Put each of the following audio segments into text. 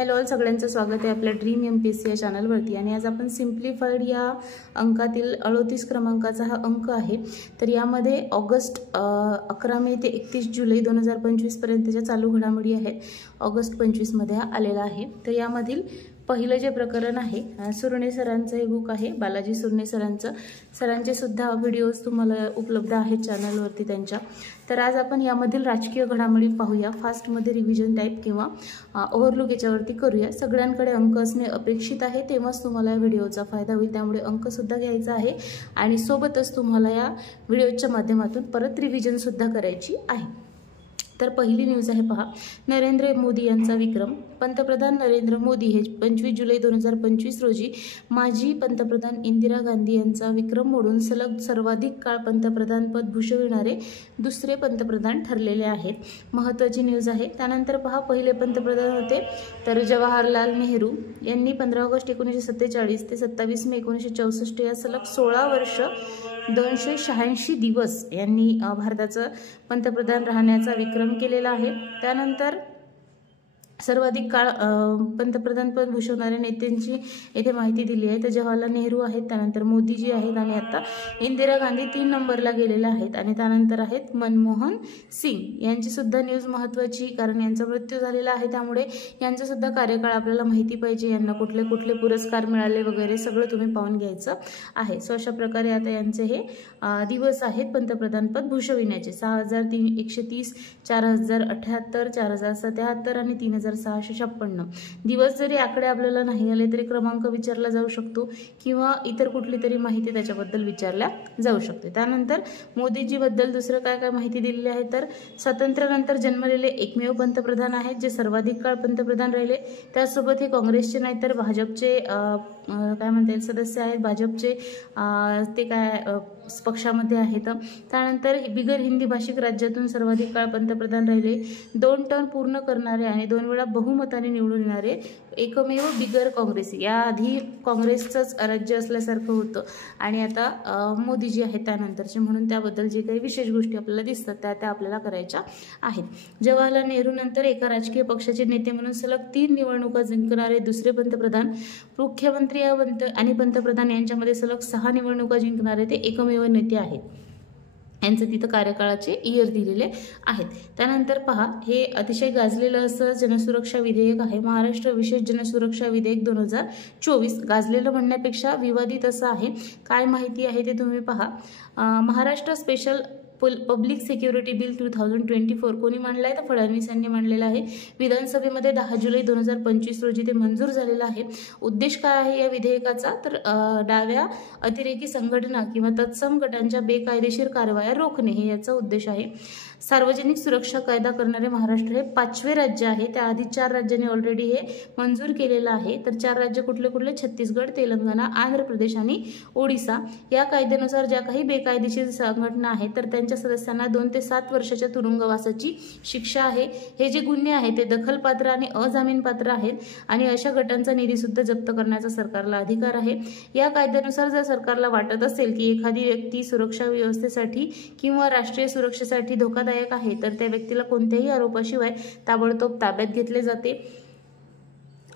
Hello all, सगळ्यांचं स्वागत आहे आपल्या ड्रीम MPSC या चॅनलवरती। आणि आज आपण सिम्प्लिफाईड या अंकातील 38 क्रमांकाचा हा अंक आहे। तर यामध्ये ऑगस्ट 11 मे ते 31 जुलै 2025 पर्यंतच्या चालू घडामोडी आहेत। ऑगस्ट 25 मध्ये हा आलेला आहे। तर यामधील पहिलं जे प्रकरण आहे सुरणे सरांचं हे बुक आहे, बालाजी सुरणे सरांचे सुद्धा व्हिडिओज तुम्हाला उपलब्ध आहेत चॅनलवरती त्यांच्या। तर आज आपण यामधील राजकीय घडामोडी पाहूया। फास्टमध्ये रिव्हिजन टाईप किंवा ओव्हरलुक याच्यावरती करूया। सगळ्यांकडे अंक असणे अपेक्षित आहे, तेव्हाच तुम्हाला या व्हिडिओचा फायदा होईल। त्यामुळे अंकसुद्धा घ्यायचा आहे आणि सोबतच तुम्हाला या व्हिडिओच्या माध्यमातून परत रिव्हिजन सुद्धा करायची आहे। तर पहिली न्यूज आहे पहा, नरेंद्र मोदी यांचा विक्रम। पंतप्रधान नरेंद्र मोदी हे 25 जुलै 2025 रोजी माजी पंतप्रधान इंदिरा गांधी यांचा विक्रम मोडून सलग सर्वाधिक काळ पंतप्रधानपद भूषविणारे दुसरे पंतप्रधान ठरलेले आहेत। महत्त्वाची न्यूज आहे। त्यानंतर पहा, पहिले पंतप्रधान होते तर जवाहरलाल नेहरू यांनी 15 ऑगस्ट 1947 ते 27 मे 1964 या सलग 16 वर्ष 286 दिवस यांनी भारताचं पंतप्रधान राहण्याचा विक्रम केलेला आहे। त्यानंतर सर्वाधिक काळ पंतप्रधानपद भूषवणाऱ्या नेत्यांची येथे माहिती दिली आहे। तर जवाहरलाल नेहरू आहेत, त्यानंतर मोदीजी आहेत आणि आता इंदिरा गांधी 3 नंबरला गेलेले आहेत। आणि त्यानंतर आहेत मनमोहन सिंग यांची सुद्धा न्यूज महत्त्वाची, कारण यांचा मृत्यू झालेला आहे। त्यामुळे यांचा सुद्धा कार्यकाळ आपल्याला माहिती पाहिजे, यांना कुठले कुठले पुरस्कार मिळाले वगैरे सगळं तुम्ही पाहून घ्यायचं आहे। सो अशा प्रकारे आता यांचे हे दिवस आहेत पंतप्रधानपद भूषविण्याचे। 6130, 4078, 4077 आणि 3656 दिवस। जरी आकडे आपल्याला नाही आले तरी क्रमांक विचारला जाऊ शकतो किंवा इतर कुठली तरी माहिती त्याच्याबद्दल विचारल्या जाऊ शकते। त्यानंतर मोदीजी बद्दल दुसरं काय काय माहिती दिलेली आहे, तर स्वातंत्र्यानंतर जन्मलेले एकमेव पंतप्रधान आहेत जे सर्वाधिक काळ पंतप्रधान राहिले। त्यासोबत हे काँग्रेसचे नाही तर भाजपचे काय म्हणता येईल सदस्य आहेत, भाजपचे ते काय पक्षामध्ये आहेत। त्यानंतर बिगर हिंदी भाषिक राज्यातून सर्वाधिक काळ पंतप्रधान राहिले। 2 टर्म पूर्ण करणारे आणि 2 वेळा बहुमताने निवडून येणारे एकमेव बिगर काँग्रेसी। याआधी काँग्रेसचंच राज्य असल्यासारखं होतं आणि आता मोदीजी आहेत त्यानंतरचे, म्हणून त्याबद्दल जे काही विशेष गोष्टी आपल्याला दिसतात त्या आपल्याला करायच्या आहेत। जवाहरलाल नेहरू नंतर एका राजकीय पक्षाचे नेते म्हणून सलग 3 निवडणुका जिंकणारे दुसरे पंतप्रधान। मुख्यमंत्री आणि पंतप्रधान यांच्यामध्ये सलग 6 निवडणुका जिंकणारे ते एकमेव नेते आहेत। यांचं तिथं कार्यकाळाचे इयर दिलेले आहेत। त्यानंतर पहा, हे अतिशय गाजलेलं असं जनसुरक्षा विधेयक आहे, महाराष्ट्र विशेष जनसुरक्षा विधेयक 2024। गाजलेलं म्हणण्यापेक्षा विवादित असं आहे। काय माहिती आहे ते तुम्ही पहा। Maharashtra special public security bill 2024 कोणी मांडलाय तर फडणवीस यांनी मांडलेला आहे। विधानसभेमध्ये 10 जुलै 2025 रोजी ते मंजूर झालेलं आहे। उद्देश काय आहे या विधेयकाचा, तर डाव्या अतिरेकी संघटना किंवा तत्सम गटांच्या बेकायदेशीर कारवाया रोखणे हे याचा उद्देश आहे। सार्वजनिक सुरक्षा कायदा करणारे महाराष्ट्र हे 5वे राज्य आहे। त्याआधी 4 राज्यांनी ऑलरेडी हे मंजूर केलेलं आहे। तर 4 राज्य कुठले कुठले, छत्तीसगड, तेलंगणा, आंध्र प्रदेश आणि ओडिसा। या कायद्यानुसार ज्या काही बेकायदेशीर संघटना आहेत तर त्यांच्या सदस्यांना 2 ते 7 वर्षाच्या तुरुंगवासाची शिक्षा आहे। हे जे गुन्हे आहेत ते दखलपात्र आणि अजामीनपात्र आहेत आणि अशा गटांचा निधी सुद्धा जप्त करण्याचा सरकारला अधिकार आहे। या कायद्यानुसार जर सरकारला वाटत असेल की एखादी व्यक्ती सुरक्षा व्यवस्थेसाठी किंवा राष्ट्रीय सुरक्षेसाठी धोकादायक आहे तर त्या व्यक्तीला कोणत्याही आरोपाशिवाय ताबडतोब ताब्यात घेतले जाते।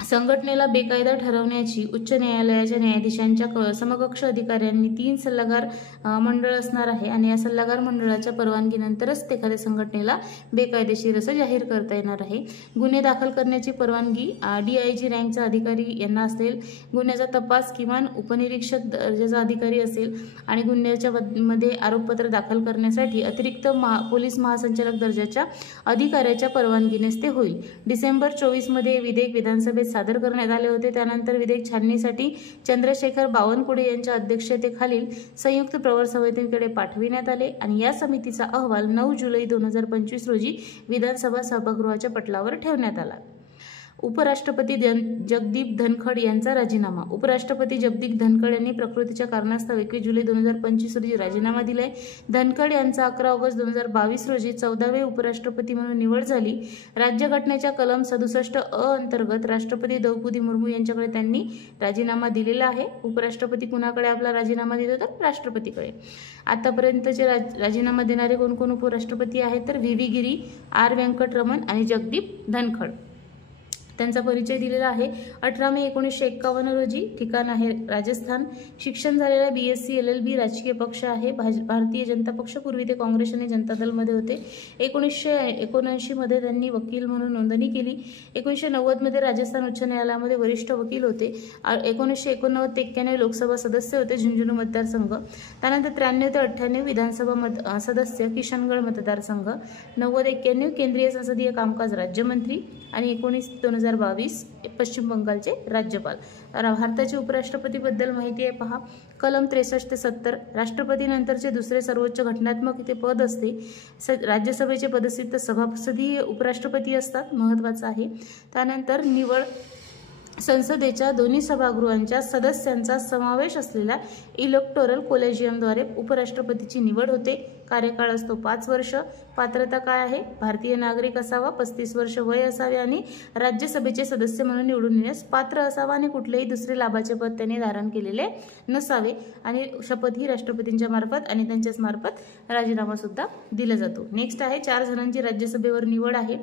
संघटनेला बेकायदा ठरवण्याची उच्च न्यायालयाच्या न्यायाधीशांच्या समकक्ष अधिकाऱ्यांनी 3 सल्लागार मंडळ असणार आहे आणि या सल्लागार मंडळाच्या परवानगीनंतरच एखाद्या संघटनेला बेकायदेशीर असं जाहीर करता येणार आहे। गुन्हे दाखल करण्याची परवानगी DIG रँकचा अधिकारी यांना असेल। गुन्ह्याचा तपास किमान उपनिरीक्षक दर्जाचा अधिकारी असेल आणि गुन्ह्याच्या मध्ये आरोपपत्र दाखल करण्यासाठी अतिरिक्त पोलीस महासंचालक दर्जाच्या अधिकाऱ्याच्या परवानगीनेच ते होईल। डिसेंबर 24 मध्ये विधेयक विधानसभेत सादर करण्यात आले होते। त्यानंतर विधेयक छाननीसाठी चंद्रशेखर बावनकुळे यांच्या अध्यक्षतेखालील संयुक्त प्रवर समितीकडे पाठविण्यात आले आणि या समितीचा अहवाल 9 जुलै 2025 रोजी विधानसभा सभागृहाच्या पटलावर ठेवण्यात आला। उपराष्ट्रपती जगदीप धनखड यांचा राजीनामा। उपराष्ट्रपती जगदीप धनखड यांनी प्रकृतीच्या कारणास्तव 21 जुलै 2025 रोजी राजीनामा दिलाय। धनखड यांचा 11 ऑगस्ट 2022 रोजी 14वे उपराष्ट्रपती म्हणून निवड झाली। राज्यघटनेच्या कलम 67 अ अंतर्गत राष्ट्रपती द्रौपदी मुर्मू यांच्याकडे त्यांनी राजीनामा दिलेला आहे। उपराष्ट्रपती कुणाकडे आपला राजीनामा देतो तर राष्ट्रपतीकडे। आतापर्यंतचे राजीनामा देणारे कोण कोण उपराष्ट्रपती आहेत तर VV गिरी, R व्यंकटरमण आणि जगदीप धनखड। त्यांचा परिचय दिलेला आहे। 18 मे 1951 रोजी, ठिकाण आहे राजस्थान। शिक्षण झालेला BSc LLB, राजकीय पक्ष आहे भारतीय जनता पक्ष, पूर्वी ते काँग्रेस आणि जनता दलमध्ये होते। 1979 मध्ये त्यांनी वकील म्हणून नोंदणी केली। 1990 मध्ये राजस्थान उच्च न्यायालयामध्ये वरिष्ठ वकील होते। 1989 ते 91 लोकसभा सदस्य होते झुंझुनू मतदारसंघ। त्यानंतर 93 ते 98 विधानसभा सदस्य किशनगड मतदारसंघ। 90-91 केंद्रीय संसदीय कामकाज राज्यमंत्री आणि 19-2022 पश्चिम बंगालचे राज्यपाल। भारताचे उपराष्ट्रपतीबद्दल माहिती आहे पहा, कलम 63 ते 70, राष्ट्रपती नंतरचे दुसरे सर्वोच्च घटनात्मक इथे पद असते। राज्यसभेचे पदसिद्ध सभापती उपराष्ट्रपती असतात, महत्त्वाचं आहे। त्यानंतर निवड संसदेच्या दोन्ही सभागृहांच्या सदस्यांचा समावेश असलेल्या इलेक्टोरल कॉलेजियमद्वारे उपराष्ट्रपतीची निवड होते। कार्यकाळ असतो 5 वर्ष। पात्रता काय आहे? भारतीय नागरिक असावा, 35 वर्ष वय असावे आणि राज्यसभेचे सदस्य म्हणून निवडून येण्यास पात्र असावा आणि कुठलेही दुसरे लाभाचे पद त्याने धारण केलेले नसावे आणि शपथ ही राष्ट्रपतींच्या मार्फत आणि त्यांच्याच मार्फत राजीनामा सुद्धा दिला जातो। नेक्स्ट आहे 4 जणांची राज्यसभेवर निवड आहे।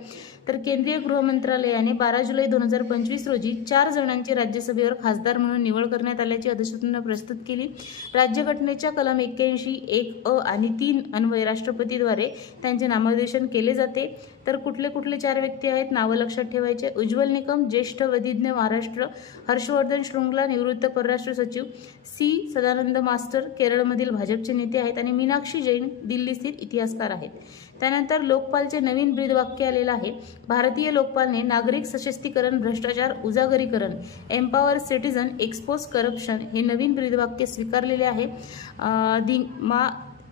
तर केंद्रीय गृह मंत्रालयाने 12 जुलै 2025 रोजी 4 जणांची राज्यसभेवर खासदार म्हणून निवड करण्यात आल्याची अधिसूचना प्रस्तुत केली। राज्यघटनेच्या कलम 81(1)(अ) आणि 3 अन्वये राष्ट्रपतीद्वारे त्यांचे नामनिर्देशन केले जाते। तर कुठले 4 व्यक्ती आहेत नावं लक्षात ठेवायचे? उज्ज्वल निकम, ज्येष्ठ विधिज्ञ महाराष्ट्र, हर्षवर्धन श्रृंगला, निवृत्त परराष्ट्र सचिव, सी सदानंद मास्टर, केरळमधील भाजपचे नेते आहेत आणि मीनाक्षी जैन, दिल्ली स्थित इतिहासकार आहेत। त्यानंतर लोकपालचे नवीन ब्रीदवाक्य आलेलं आहे। भारतीय लोकपालने नागरिक सशक्तीकरण, भ्रष्टाचार उजागरीकरण, एम्पॉवर सिटीजन, एक्सपोज करप्शन हे नवीन ब्रीदवाक्य स्वीकारलेले आहे। मा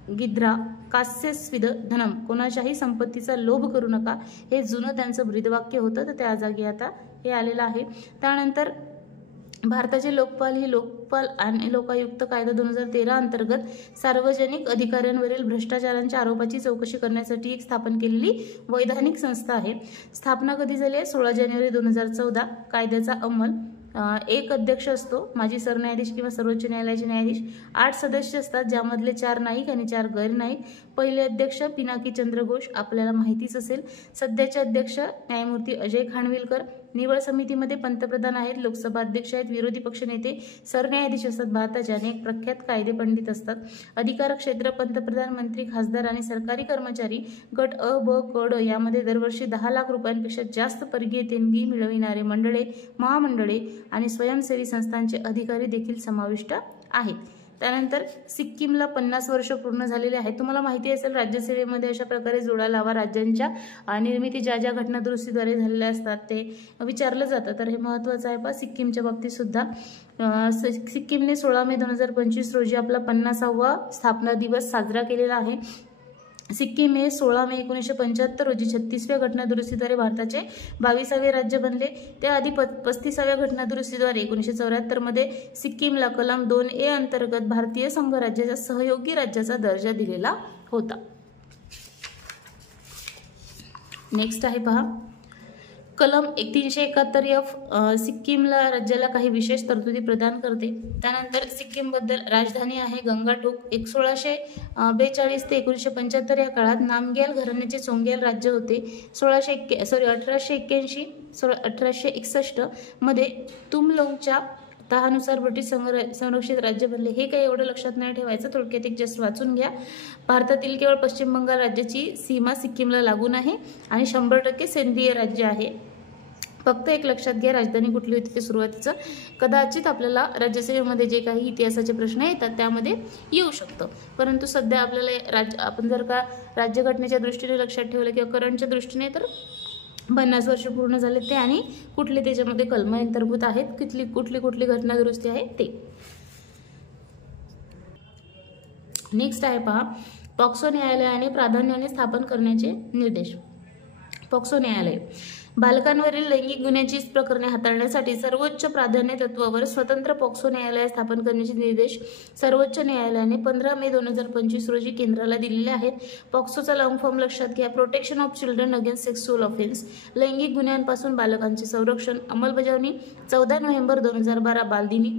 गिद्रा कास्यस्विद धनम, कोणाच्याही संपत्तीचा लोभ करू नका, हे जुनं त्यांचं ब्रीदवाक्य होतं, तर त्या जागी आता हे आलेलं आहे। त्यानंतर भारताचे लोकपाल ही लोकपाल आणि लोकायुक्त कायदा 2013 अंतर्गत सार्वजनिक अधिकाऱ्यांवरील भ्रष्टाचारांच्या आरोपाची चौकशी करण्यासाठी एक स्थापन केलेली वैधानिक संस्था आहे। स्थापना कधी झाली आहे? 16 जानेवारी 2014। कायद्याचा अंमल, 1 अध्यक्ष असतो, माजी सरन्यायाधीश किंवा सर्वोच्च न्यायालयाचे न्यायाधीश। 8 सदस्य असतात, ज्यामधले 4 न्यायिक आणि 4 गैरन्यायिक। पहिले अध्यक्ष पिनाकी चंद्र घोष, आपल्याला माहितीच असेल। सध्याचे अध्यक्ष न्यायमूर्ती अजय खानविलकर। निवड समितीमध्ये पंतप्रधान आहेत, लोकसभा अध्यक्ष आहेत, विरोधी पक्षनेते, सरन्यायाधीश असतात, भारताचे अनेक प्रख्यात कायदे पंडित असतात। अधिकार क्षेत्र पंतप्रधान, मंत्री, खासदार आणि सरकारी कर्मचारी। गट अ, ब, क, ड यामध्ये दरवर्षी 10 लाख रुपयांपेक्षा जास्त परकीय देणगी मिळविणारे मंडळे, महामंडळे आणि स्वयंसेवी संस्थांचे अधिकारी देखील समाविष्ट आहेत। त्यानंतर सिक्कीमला 50 वर्ष पूर्ण झालेले आहेत। तुम्हाला माहिती असेल राज्यसेवेमध्ये अशा प्रकारे जोडा लावा, राज्यांच्या निर्मिती ज्या ज्या घटना दुरुस्तीद्वारे झालेल्या असतात ते विचारलं जातं, तर हे महत्त्वाचं आहे। पहा सिक्कीमच्या बाबतीत सुद्धा सिक्कीमने 16 मे 2025 रोजी आपला 50वा स्थापना दिवस साजरा केलेला आहे। सिक्कीम हे 16 मे 1975 रोजी 36व्या घटना दुरुस्तीद्वारे भारताचे 22वे राज्य बनले। त्याआधी 35व्या घटना दुरुस्तीद्वारे 1974 मध्ये सिक्कीमला कलम 2A अंतर्गत भारतीय संघराज्याच्या सहयोगी राज्याचा दर्जा दिलेला होता। नेक्स्ट आहे पहा कलम 371F सिक्कीमला राज्याला काही विशेष तरतुदी प्रदान करते। त्यानंतर सिक्कीमबद्दल राजधानी आहे गंगाटोक। 1642 ते 1975 या काळात नामग्याल घराण्याचे चोंग्याल राज्य होते। 1861 मध्ये तुमलौंगच्या तहानुसार ब्रिटिश संरक्षित राज्य बनले। हे काही एवढं लक्षात नाही ठेवायचं, थोडक्यात एक जस्ट वाचून घ्या। भारतातील केवळ पश्चिम बंगाल राज्याची सीमा सिक्कीमला लागून आहे आणि 100% सेंद्रिय राज्य आहे। फक्त एक लक्षात घ्या, राजधानी कुठली होती ते सुरुवातीचं कदाचित आपल्याला राज्यसेवेमध्ये जे काही इतिहासाचे प्रश्न येतात त्यामध्ये येऊ शकतं, परंतु सध्या आपल्याला आपण जर का राज्यघटनेच्या दृष्टीने लक्षात ठेवलं किंवा करंटच्या दृष्टीने तर 50 वर्ष पूर्ण झाले ते आणि कुठले त्याच्यामध्ये कलम अंतर्भूत आहेत, कुठली घटना दुरुस्ती आहे ते। नेक्स्ट आहे पहा पॉक्सो न्यायालयाने प्राधान्याने स्थापन करण्याचे निर्देश। पॉक्सो न्यायालय बालकांवरील लैंगिक गुन्ह्यांची प्रकरणे हाताळण्यासाठी सर्वोच्च प्राधान्य तत्वावर स्वतंत्र पॉक्सो न्यायालय स्थापन करण्याचे निर्देश सर्वोच्च न्यायालयाने 15 मे 2025 रोजी केंद्राला दिलेले आहेत। पॉक्सोचा लॉंग फॉर्म लक्षात घ्या, protection of children against sexual offence, लैंगिक गुन्ह्यांपासून बालकांचे संरक्षण। अंमलबजावणी 14 नोव्हेंबर 2012 बालदिनी।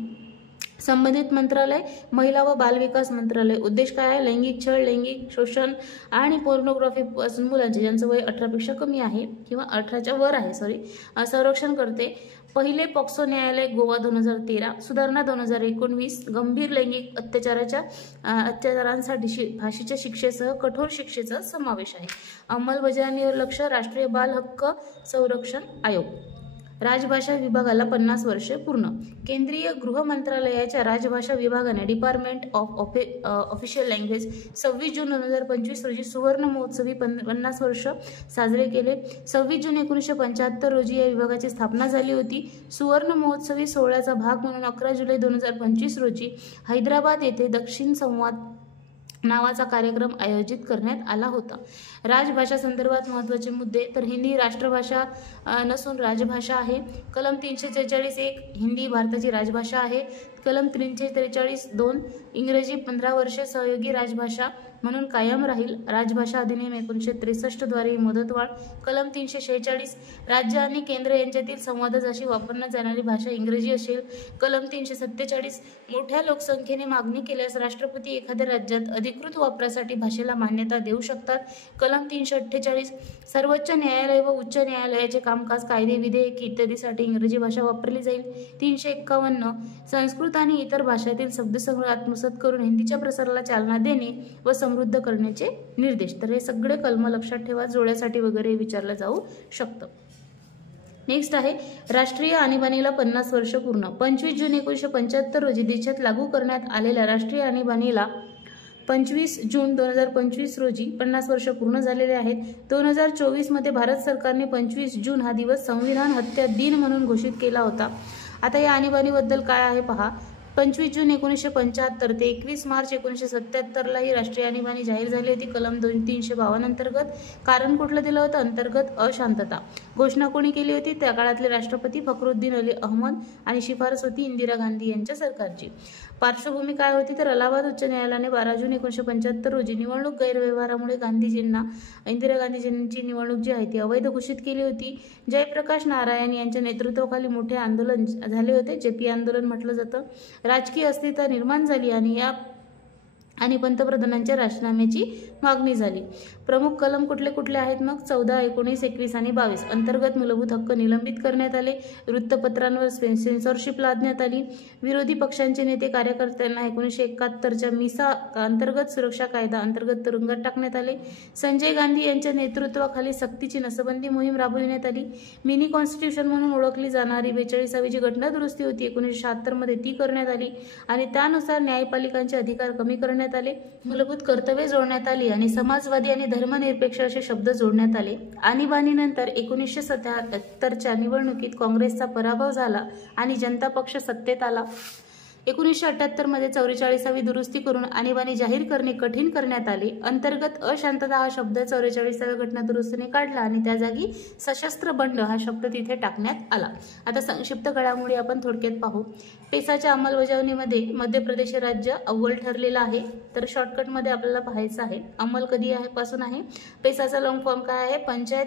संबंधित मंत्रालय महिला व बाल विकास मंत्रालय. उद्देश काय आहे? लैंगिक छळ, लैंगिक शोषण आणि पोर्नोग्राफी पासून मुलांचे ज्यांचं वय 18पेक्षा कमी आहे किंवा 18च्या वर आहे संरक्षण करते. पहिले पॉक्सो न्यायालय गोवा 2013, सुधारणा 2019, गंभीर लैंगिक अत्याचारांसाठी फाशीच्या शिक्षेसह कठोर शिक्षेचा समावेश आहे. अंमलबजावणीवर लक्ष राष्ट्रीय बाल हक्क संरक्षण आयोग. राजभाषा विभागाला 50 वर्षे पूर्ण. केंद्रीय गृह मंत्रालयाच्या राजभाषा विभागाने डिपार्टमेंट ऑफ ऑफिशियल लँग्वेज 26 जून 2025 रोजी सुवर्ण महोत्सवी 50 वर्ष साजरे केले. 26 जून 1975 रोजी या विभागाची स्थापना झाली होती. सुवर्ण महोत्सवी सोहळ्याचा भाग म्हणून 11 जुलै 2025 रोजी हैदराबाद येथे दक्षिण संवाद नावाचा कार्यक्रम आयोजित करण्यात आला होता. राजभाषा संदर्भात महत्त्वाचे मुद्दे तर हिंदी राष्ट्रभाषा नसून राजभाषा आहे. कलम 343(1) हिंदी भारताची राजभाषा आहे. कलम 343(2) इंग्रजी 15 वर्षे सहयोगी राजभाषा म्हणून कायम राहील. राजभाषा अधिनियम 1963 द्वारे मुदतवाढ. कलम 346 राज्य आणि केंद्र यांच्यातील संवादासाठी वापरण्यात जाणारी भाषा इंग्रजी असेल. कलम 347 मोठ्या लोकसंख्येने मागणी केल्यास राष्ट्रपती एखाद्या राज्यात अधिकृत वापरासाठी भाषेला मान्यता देऊ शकतात. कलम 348 सर्वोच्च न्यायालय व उच्च न्यायालयाचे कामकाज, कायदे, विधेयके इत्यादीसाठी इंग्रजी भाषा वापरली जाईल. 351 संस्कृत आणि इतर भाषातील शब्दसंग्रह आत्मसात करून हिंदीच्या प्रसाराला चालना देणे व समृद्ध करण्याचे निर्देश. तर हे सगळे कलम लक्षात ठेवा, जोड्यासाठी वगैरे विचारलं जाऊ शकतं. नेक्स्ट आहे राष्ट्रीय आणीबाणीला 50 वर्ष पूर्ण. 25 जून 1975 रोजी देशात लागू करण्यात आलेल्या राष्ट्रीय आणीबाणीला 25 जून 2025 रोजी 50 वर्ष पूर्ण झालेले आहेत. 2024 मध्ये भारत सरकारने 25 जून हा दिवस संविधान हत्या दिन म्हणून घोषित केला होता. आता या आणीबाणीबद्दल काय आहे पहा. 25 जून 1975 ते 21 मार्च 1977 ही राष्ट्रीय आणीबाणी जाहीर झाली होती. कलम 352 अंतर्गत. कारण कुठलं दिलं होतं? अंतर्गत अशांतता. घोषणा कोणी केली होती? त्या काळातले राष्ट्रपती फखरुद्दीन अली अहमद आणि शिफारस होती इंदिरा गांधी यांच्या सरकारची. पार्श्वभूमी काय होती? तर अलाहाबाद उच्च न्यायालयाने 12 जून 1975 रोजी निवडणूक गैरव्यवहारामुळे इंदिरा गांधीजींची निवडणूक जी आहे ती अवैध घोषित केली होती. जयप्रकाश नारायण यांच्या नेतृत्वाखाली मोठे आंदोलन झाले होते, जेपी आंदोलन म्हटलं जातं. राजकीय अस्थिरता निर्माण झाली आणि पंतप्रधानांच्या राजीनाम्याची मागणी झाली. प्रमुख कलम कुठले कुठले आहेत मग? 14, 19, 21 आणि 22 अंतर्गत मूलभूत हक्क निलंबित करण्यात आले. वृत्तपत्रांवर सेन्सॉरशिप लादण्यात आली. विरोधी पक्षांचे नेते कार्यकर्त्यांना 1971च्या मिसा अंतर्गत सुरक्षा कायदा अंतर्गत तुरुंगात टाकण्यात आले. संजय गांधी यांच्या नेतृत्वाखाली सक्तीची नसबंदी मोहीम राबविण्यात आली. मिनी कॉन्स्टिट्यूशन म्हणून ओळखली जाणारी 42वी जी घटना दुरुस्ती होती 1976 मध्ये ती करण्यात आली आणि त्यानुसार न्यायपालिकांचे अधिकार कमी करण्यात आले. मूलभूत कर्तव्ये जोडण्यात आली आणि समाजवादी आणि धर्मनिरपेक्ष असे शब्द जोडण्यात आले. आणीबाणीनंतर 1977च्या निवडणुकीत काँग्रेसचा पराभव झाला आणि जनता पक्ष सत्तेत आला. 1978 मध्ये 44वी दुरुस्ती करून आणीबाणी जाहीर करणे कठीण करण्यात आले. अंतर्गत अशांतता हा शब्द 44व्या घटना दुरुस्तीने काढला आणि त्या जागी सशस्त्र बंड हा शब्द तिथे टाकण्यात आला. आता संक्षिप्त घडामोडी आपण थोडक्यात पाहू. पेसाच्या अंमलबजावणीमध्ये मध्य प्रदेश राज्य अव्वल ठरलेलं आहे. तर शॉर्टकटमध्ये आपल्याला पाहायचं आहे अंमल कधी पासून आहे. पेसाचा लॉंग फॉर्म काय आहे? Panchayat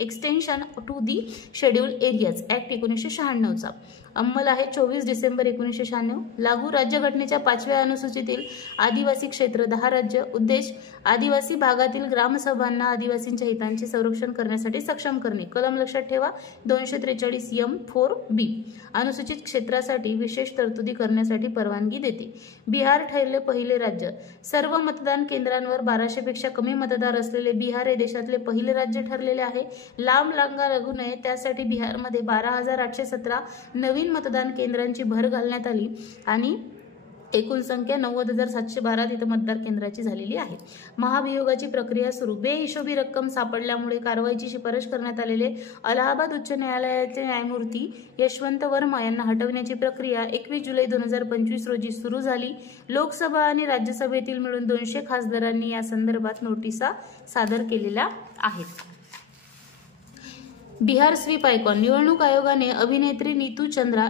extension to the schedule areas act 1996चा. अंमल आहे 24 डिसेंबर 1996. लागू राज्यघटनेच्या 5व्या अनुसूचीतील आदिवासी क्षेत्र 10 राज्य. उद्देश आदिवासी भागातील ग्रामसभांना आदिवासींच्या हितांचे संरक्षण करण्यासाठी सक्षम करणे. कलम लक्षात ठेवा 243(m)(4)(b). अनुसूचित क्षेत्रासाठी विशेष तरतुदी करण्यासाठी परवानगी देते. बिहार ठरले पहिले राज्य. सर्व मतदान केंद्रांवर 1200 पेक्षा कमी मतदार असलेले बिहार हे देशातले पहिले राज्य ठरलेले आहे. लांब लांगा लागू नये त्यासाठी बिहारमध्ये 12,817 नवीन मतदान केंद्रांची भर घालण्यात आली आणि एकूण संख्या 90,712 तिथे मतदार केंद्राची झालेली आहे. महाभियोगाची प्रक्रिया सुरू. बेहिशोबी रक्कम सापडल्यामुळे कारवाईची शिफारस करण्यात आलेले अलाहाबाद उच्च न्यायालयाचे न्यायमूर्ती यशवंत वर्मा यांना हटवण्याची प्रक्रिया 21 जुलै 2025 रोजी सुरू झाली. लोकसभा आणि राज्यसभेतील मिळून 200 खासदारांनी या संदर्भात नोटिसा सादर केलेल्या आहेत. Bihar SVEEP icon. निवडणूक आयोगाने अभिनेत्री नीतू चंद्रा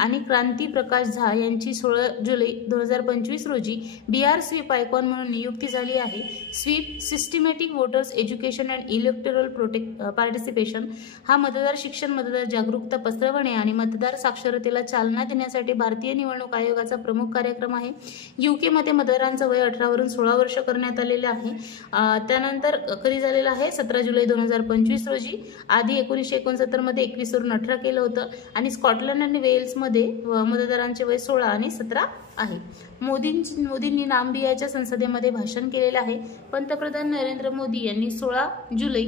आणि क्रांती प्रकाश झा यांची 16 जुलै 2025 रोजी बिहार स्वीप आयकॉन म्हणून नियुक्ती झाली आहे. SVEEP systematic voters education and electoral participation हा मतदार शिक्षण, मतदार जागरूकता पसरवणे आणि मतदार साक्षरतेला चालना देण्यासाठी भारतीय निवडणूक आयोगाचा प्रमुख कार्यक्रम आहे. यूकेमध्ये मतदारांचं वय 18 वरून 16 वर्ष करण्यात आलेले आहे. त्यानंतर कधी झालेलं आहे? 17 जुलै 2025 रोजी. आधी 1969 मध्ये 21 वरून 18 केलं होतं आणि स्कॉटलंड आणि वेल्समध्ये मतदारांचे वय 16 आणि 17 आहे. मोदींनी नाम्बियाच्या संसदेमध्ये भाषण केलेलं आहे. पंतप्रधान नरेंद्र मोदी यांनी 16 जुलै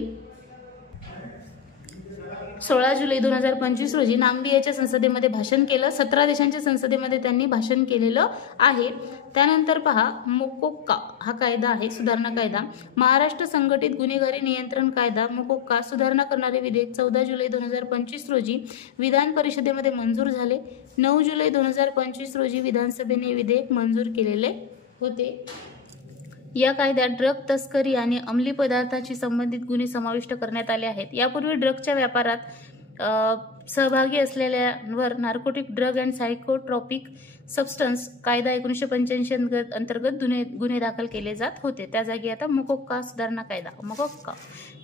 2025 रोजी नाम्बियाच्या संसदेमध्ये भाषण केलं. 17 देशांच्या संसदेमध्ये त्यांनी भाषण केलेलं आहे. त्यानंतर पहा, मोकोक्का हा कायदा आहे, सुधारणा कायदा. महाराष्ट्र संघटित गुन्हेगारी नियंत्रण कायदा मोकोक्का सुधारणा करणारे विधेयक 14 जुलै 2025 रोजी विधान परिषदेमध्ये मंजूर झाले. 9 जुलै 2025 रोजी विधानसभेने विधेयक मंजूर केलेले होते. या कायद्यात ड्रग तस्करी आणि अंमली पदार्थांशी संबंधित गुन्हे समाविष्ट करण्यात आले आहेत. यापूर्वी ड्रगच्या व्यापारात सहभागी असलेल्यांवर नार्कोटिक ड्रग अँड सायकोट्रॉपिक सबस्टन्स कायदा 1985 अंतर्गत गुन्हे दाखल केले जात होते. त्या जागी आता मोकोक्का सुधारणा कायदा, मोकोक्का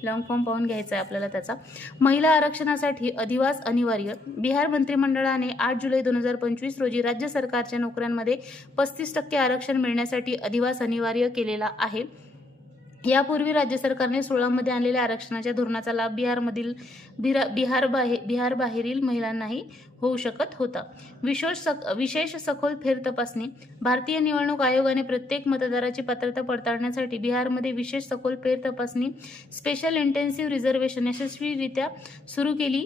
लॉंग फॉर्म पाहून घ्यायचा आहे आपल्याला त्याचा. महिला आरक्षणासाठी अधिवास अनिवार्य. बिहार मंत्रिमंडळाने 8 जुलै 2025 रोजी राज्य सरकारच्या नोकऱ्यांमध्ये 35% आरक्षण मिळण्यासाठी अधिवास अनिवार्य केलेला आहे. यापूर्वी राज्य सरकारने 16 मध्ये आणलेल्या आरक्षणाच्या धोरणाचा लाभ बिहार बाहेरील महिलांनाही होऊ शकत होता. विशेष सखोल फेरतपासणी. भारतीय निवडणूक आयोगाने प्रत्येक मतदाराची पात्रता पडताळण्यासाठी बिहारमध्ये विशेष सखोल फेरतपासणी स्पेशल इंटेन्सिव्ह रिझर्वेशन यशस्वीरित्या सुरू केली.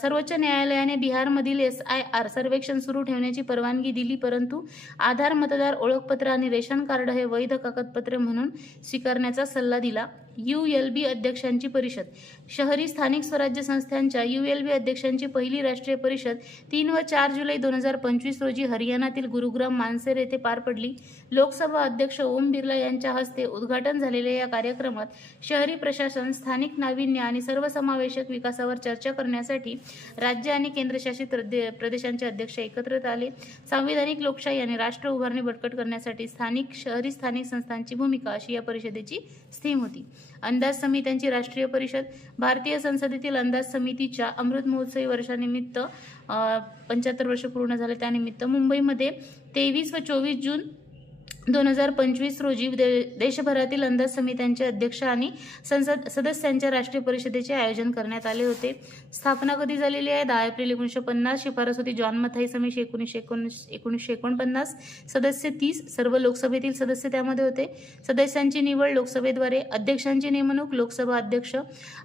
सर्वोच्च न्यायालयाने बिहारमधील SIR सर्वेक्षण सुरू ठेवण्याची परवानगी दिली, परंतु आधार, मतदार ओळखपत्र आणि रेशन कार्ड हे वैध कागदपत्रे म्हणून स्वीकारण्याचा सल्ला दिला. ULB अध्यक्षांची परिषद. शहरी स्थानिक स्वराज्य संस्थांच्या ULB अध्यक्षांची पहिली राष्ट्रीय परिषद 3 व 4 जुलै 2025 रोजी हरियाणातील गुरुग्राम मानसेर येथे पार पडली. लोकसभा अध्यक्ष ओम बिर्ला यांच्या हस्ते उद्घाटन झालेल्या या कार्यक्रमात शहरी प्रशासन, स्थानिक नाविन्य आणि सर्वसमावेशक विकासावर चर्चा करण्यासाठी राज्य आणि केंद्रशासित प्रदेशांचे अध्यक्ष एकत्रित आले. संविधानिक लोकशाही आणि राष्ट्र उभारणी बळकट करण्यासाठी शहरी स्थानिक संस्थांची भूमिका अशी या परिषदेची थीम होती. अंदाज समित्यांची राष्ट्रीय परिषद. भारतीय संसदेतील अंदाज समितीच्या अमृत महोत्सवी वर्षानिमित्त 75 वर्ष पूर्ण झाले, त्यानिमित्त मुंबईमध्ये 23 व 24 जून 2025 रोजी देशभरातील अंदाज समित्यांचे अध्यक्ष आणि सदस्यांच्या राष्ट्रीय परिषदेचे आयोजन करण्यात आले होते. स्थापना कधी झालेली आहे? 10 एप्रिल 1950. शिफारस होती जॉन मथाई समिती 1949. सदस्य 30. सर्व लोकसभेतील सदस्य त्यामध्ये होते. सदस्यांची निवड लोकसभेद्वारे. अध्यक्षांची नेमणूक लोकसभा अध्यक्ष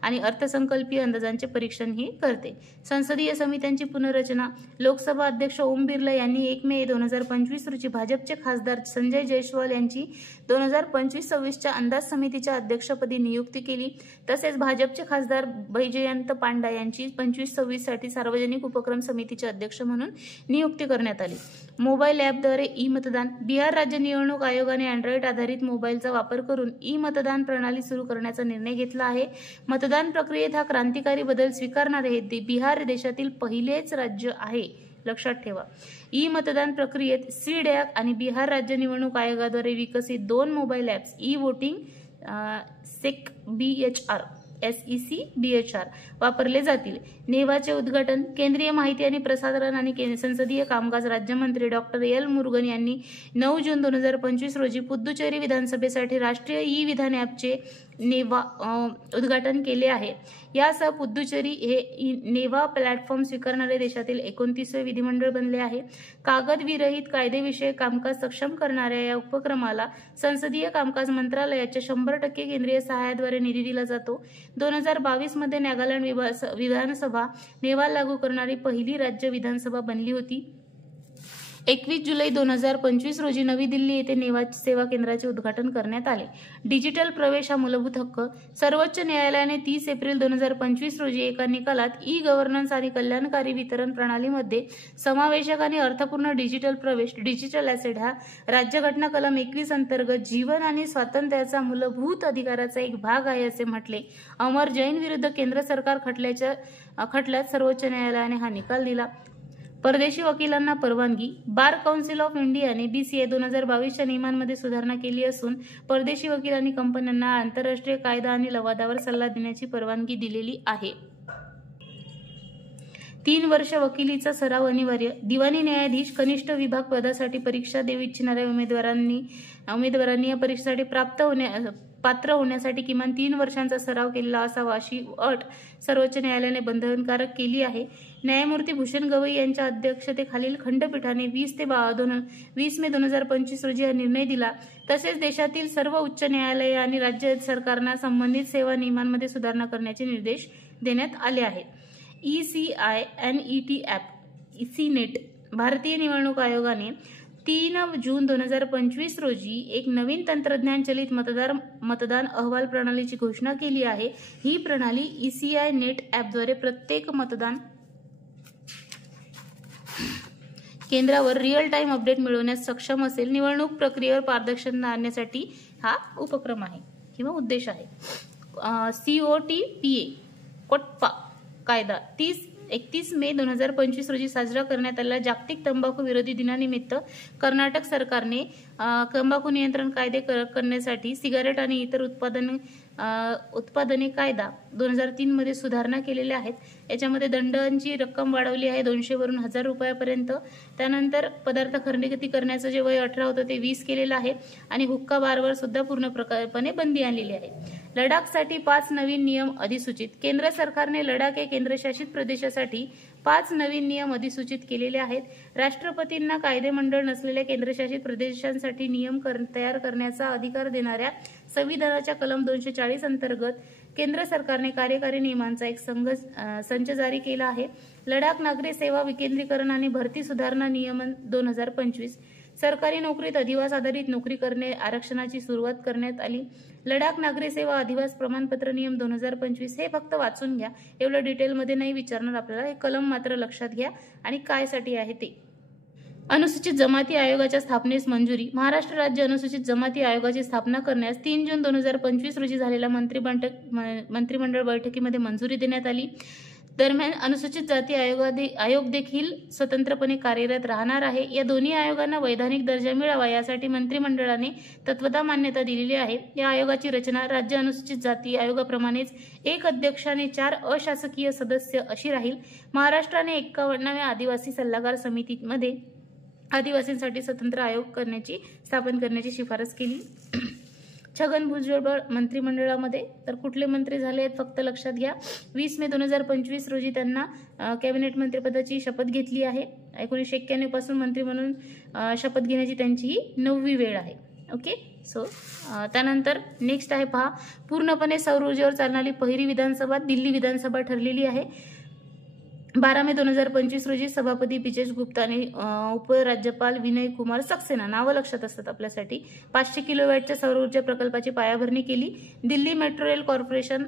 आणि अर्थसंकल्पीय अंदाजांचे परीक्षण ही करते. संसदीय समित्यांची पुनर्रचना. लोकसभा अध्यक्ष ओम बिर्ला यांनी 1 मे 2025 रोजी भाजपचे खासदार संजय जयस्वाल यांची 2025-26च्या अंदाज समितीच्या अध्यक्षपदी नियुक्ती केली. तसेच भाजपचे खासदार बैजयंत पांडा यांची 25-26 साठी सार्वजनिक उपक्रम समितीचे अध्यक्ष म्हणून नियुक्ती करण्यात आली. मोबाईल ॲपद्वारे ई-मतदान. बिहार राज्य निवडणूक आयोगाने अँड्रॉइड आधारित मोबाईलचा वापर करून ई-मतदान प्रणाली सुरू करण्याचा निर्णय घेतला आहे. मतदान प्रक्रियेत हा क्रांतिकारी बदल स्वीकारणारे हे बिहार देशातील पहिलेच राज्य आहे, लक्षात ठेवा. ई-मतदान प्रक्रियेत सीडॅक आणि बिहार राज्य निवडणूक आयोगाद्वारे विकसित 2 मोबाईल ॲप्स ई-वोटिंग SEC-BHR वापरले जातील. नेवाचे उद्घाटन. केंद्रीय माहिती आणि प्रसारण आणि संसदीय कामकाज राज्यमंत्री डॉक्टर एल मुरुगन यांनी 9 जून 2025 रोजी पुद्दुचेरी विधानसभेसाठी राष्ट्रीय ई-विधान ॲपचे नेवा उद्घाटन केले आहे. यासह पुद्दुचेरी हे नेवा प्लॅटफॉर्म स्वीकारणारे देशातील 29वे विधिमंडळ बनले आहे. कागदविरहित कायदेविषयक कामकाज सक्षम करणाऱ्या या उपक्रमाला संसदीय कामकाज मंत्रालयाच्या 100% केंद्रीय सहाय्याद्वारे निधी दिला जातो. 2022 मध्ये नागालँड विधानसभा नेवा लागू करणारी पहिली राज्य विधानसभा बनली होती. 21 जुलै 2025 रोजी नवी दिल्ली येथे सेवा केंद्राचे उद्घाटन करण्यात आले. डिजिटल प्रवेश हा मूलभूत हक्क. सर्वोच्च न्यायालयाने 30 एप्रिल 2025 रोजी एका निकालात ई गव्हर्नन्स आणि कल्याणकारी वितरण प्रणालीमध्ये समावेशक आणि अर्थपूर्ण डिजिटल प्रवेश डिजिटल ॲसेट हा राज्यघटना कलम 21 अंतर्गत जीवन आणि स्वातंत्र्याचा मूलभूत अधिकाराचा एक भाग आहे असे म्हटले. अमर जैन विरुद्ध केंद्र सरकार खटल्यात सर्वोच्च न्यायालयाने हा निकाल दिला. परदेशी वकिलांना परवानगी. बार काउन्सिल ऑफ इंडियाने BCI 2022च्या नियमांमध्ये सुधारणा केली असून परदेशी वकिलांनी कंपन्यांना आंतरराष्ट्रीय कायदा आणि लवादावर सल्ला देण्याची परवानगी दिलेली आहे. 3 वर्ष वकिलीचा सराव अनिवार्य. दिवाणी न्यायाधीश कनिष्ठ विभाग पदासाठी परीक्षा देऊ इच्छिणाऱ्या उमेदवारांनी या परीक्षेसाठी पात्र होण्यासाठी किमान 3 वर्षांचा सराव केलेला असावा अशी अट सर्वोच्च न्यायालयाने बंधनकारक केली आहे. न्यायमूर्ती भूषण गवई यांच्या अध्यक्षतेखालील खंडपीठाने 20 मे 2025 रोजी हा निर्णय दिला. तसेच देशातील सर्व उच्च न्यायालये आणि राज्य सरकारना संबंधित सेवा नियमांमध्ये सुधारणा करण्याचे निर्देश देण्यात आले आहेत. ECI-NET ॲप CNET भारतीय निवडणूक आयोगाने 3 जून 2025 रोजी एक नवीन तंत्रज्ञान चलित मतदान अहवाल प्रणालीची घोषणा केली आहे. ही प्रणाली ECI-NET ॲपद्वारे प्रत्येक मतदान केंद्रावर रिअल टाइम अपडेट मिळवण्यास सक्षम असेल. निवडणूक प्रक्रियेवर पारदर्शकता आणण्यासाठी हा उपक्रम आहे किंवा उद्देश आहे. COTPA कोटपा कायदा 31 मे 2025 रोजी साजरा करण्यात आलेल्या जागतिक तंबाखू विरोधी दिनानिमित्त कर्नाटक सरकारने तंबाखू नियंत्रण कायदे करण्यासाठी सिगारेट आणि इतर उत्पादने कायदा 2003 मध्ये सुधारणा केलेल्या आहेत. याच्यामध्ये दंडांची रक्कम वाढवली आहे 200 वरून 1000 रुपयापर्यंत. त्यानंतर पदार्थ खरेदी करण्याचं जे वय 18 होतं ते 20 केलेलं आहे आणि हुक्का बारवर सुद्धा पूर्णपणे बंदी आणलेली आहे. लडाखसाठी 5 नवीन नियम अधिसूचित. केंद्र सरकारने लडाख या केंद्रशासित प्रदेशासाठी 5 नवीन नियम अधिसूचित केलेले आहेत. राष्ट्रपतींना कायदेमंडळ नसलेल्या केंद्रशासित प्रदेशांसाठी नियम तयार करण्याचा अधिकार देणाऱ्या संविधानाच्या कलम 240 अंतर्गत केंद्र सरकारने कार्यकारी नियमांचा एक संच जारी केला आहे. लडाख नागरी सेवा विकेंद्रीकरण आणि भरती सुधारणा नियमन 2025. सरकारी नोकरीत अधिवास आधारित नोकरी करणे आरक्षणाची सुरुवात करण्यात आली. लडाख नागरी सेवा अधिवास प्रमाणपत्र नियम 2025 हे फक्त वाचून घ्या, एवढं डिटेलमध्ये नाही विचारणार आपल्याला. हे कलम मात्र लक्षात घ्या आणि कायसाठी आहे ते. अनुसूचित जमाती आयोगाच्या स्थापनेस मंजुरी. महाराष्ट्र राज्य अनुसूचित जमाती आयोगाची स्थापना करण्यास 3 जून 2025 रोजी झालेल्या मंत्रिमंडळ बैठकीमध्ये मंजुरी देण्यात आली. दरम्यान अनुसूचित जाती आयोग देखील स्वतंत्रपणे कार्यरत राहणार आहे. या दोन्ही आयोगांना वैधानिक दर्जा मिळावा यासाठी मंत्रिमंडळाने तत्वतः मान्यता दिलेली आहे. या आयोगाची रचना राज्य अनुसूचित जाती आयोगाप्रमाणेच 1 अध्यक्ष आणि 4 अशासकीय सदस्य अशी राहील. महाराष्ट्राने 51व्या आदिवासी सल्लागार समितीमध्ये आदिवासींसाठी स्वतंत्र आयोग स्थापन करण्याची शिफारस केली. छगन भुजबळ मंत्रिमंडळामध्ये तर कुठले मंत्री झाले आहेत फक्त लक्षात घ्या. 20 मे 2025 रोजी त्यांना कॅबिनेट मंत्रिपदाची शपथ घेतली आहे. 1991 पासून मंत्री म्हणून शपथ घेण्याची त्यांची ही 9वी वेळ आहे. ओके. सो त्यानंतर नेक्स्ट आहे पहा, पूर्णपणे सौर ऊर्जेवर चालणारी पहिली विधानसभा दिल्ली विधानसभा ठरलेली आहे. 12 मे 2025 रोजी सभापती ब्रिजेश गुप्ता आणि उपराज्यपाल विनय कुमार सक्सेना, नावं लक्षात असतात आपल्यासाठी, 500 किलोवॅटच्या सौर ऊर्जा प्रकल्पाची पायाभरणी केली. Delhi metro rail corporation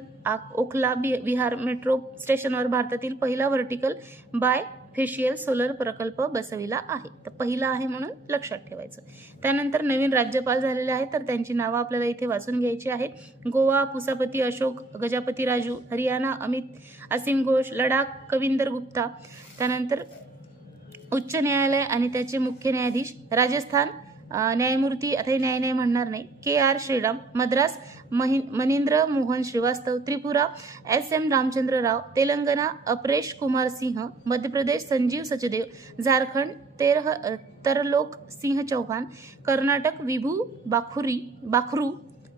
Okhla Vihar metro स्टेशनवर भारतातील पहिला व्हर्टिकल बाय फेशियल सोलर प्रकल्प बसविला आहे. तर पहिला आहे म्हणून लक्षात ठेवायचं. त्यानंतर नवीन राज्यपाल झालेले आहेत तर त्यांची नावं आपल्याला इथे वाचून घ्यायची आहेत. गोवा पुसापती अशोक गजापती राजू, हरियाणा असीम घोष, लडाख कविंदर गुप्ता. त्यानंतर उच्च न्यायालय आणि त्याचे मुख्य न्यायाधीश, राजस्थान न्यायमूर्ती, आता हे न्याय म्हणणार नाही, KR श्रीराम, मद्रास मनिंद्र मोहन श्रीवास्तव, त्रिपुरा SM रामचंद्र राव, तेलंगणा अपरेश कुमार सिंह, मध्य प्रदेश संजीव सचदेव, झारखंड तरलोक सिंह चौहान, कर्नाटक विभू बाखरू,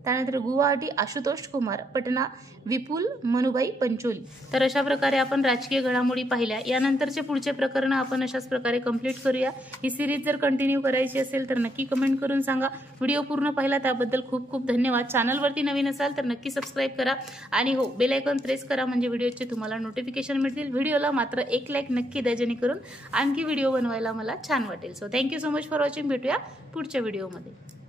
त्यानंतर गुवाहाटी आशुतोष कुमार, पटना विपुल मनुबाई पंचोली. तर अशा प्रकारे आपण राजकीय घडामोडी पाहिल्या. यानंतरचे पुढचे प्रकरण आपण अशाच प्रकारे कंप्लीट करूया. ही सिरीज जर कंटिन्यू करायची असेल तर नक्की कमेंट करून सांगा. व्हिडिओ पूर्ण पाहिला त्याबद्दल खूप खूप धन्यवाद. चॅनलवरती नवीन असाल तर नक्की सबस्क्राईब करा आणि हो बेल आयकॉन प्रेस करा म्हणजे व्हिडिओचे तुम्हाला नोटिफिकेशन मिळतील. व्हिडिओला मात्र एक लाईक नक्की द्या जेणेकरून आणखी व्हिडिओ बनवायला मला छान वाटेल. So thank you so much for watching. भेटूया पुढच्या व्हिडिओमध्ये.